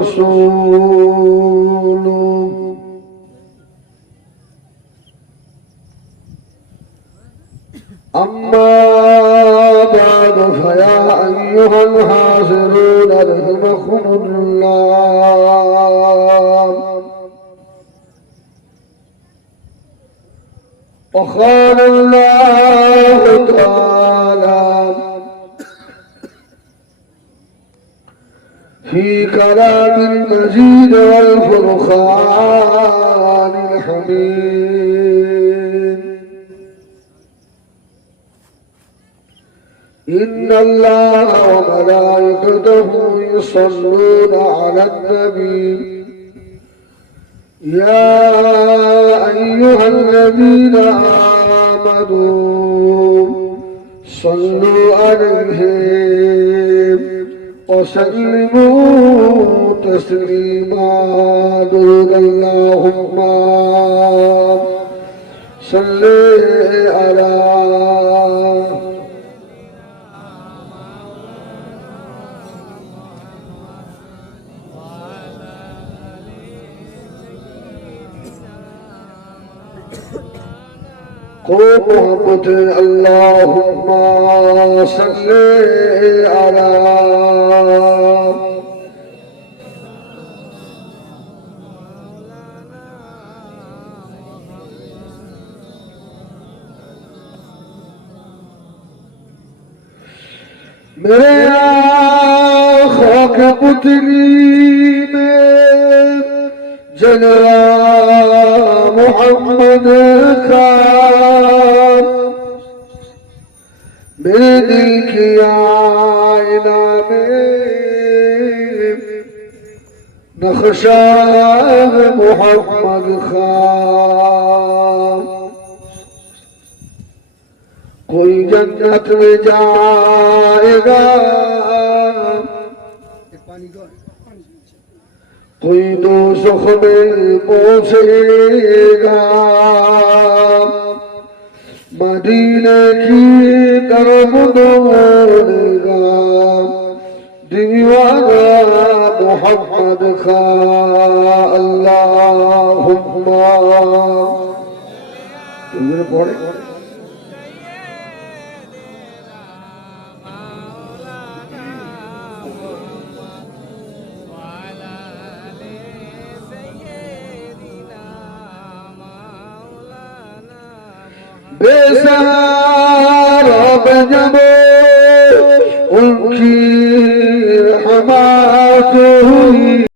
ورسوله أما بعد فيا أيها الحاضرون رحمكم الله وقال الله في كلام المجيد والفرقان الحميد. إن الله وملائكته يصلون على النبي. يا أيها الذين آمنوا صلوا عليهم وسلموا تسليما دون اللهم صل على خوب محمد اللہم صلی علیہ میرے آخا کے پتری میں جنرا محمد دل کی آئینہ میں نقشہ محمد خان. کوئی جنت میں جائے তুই তো সখবে পৌঁছে মদিনে মোহাম্মদ খা আল্লাহ পড়ে বেসার যাব উল্কি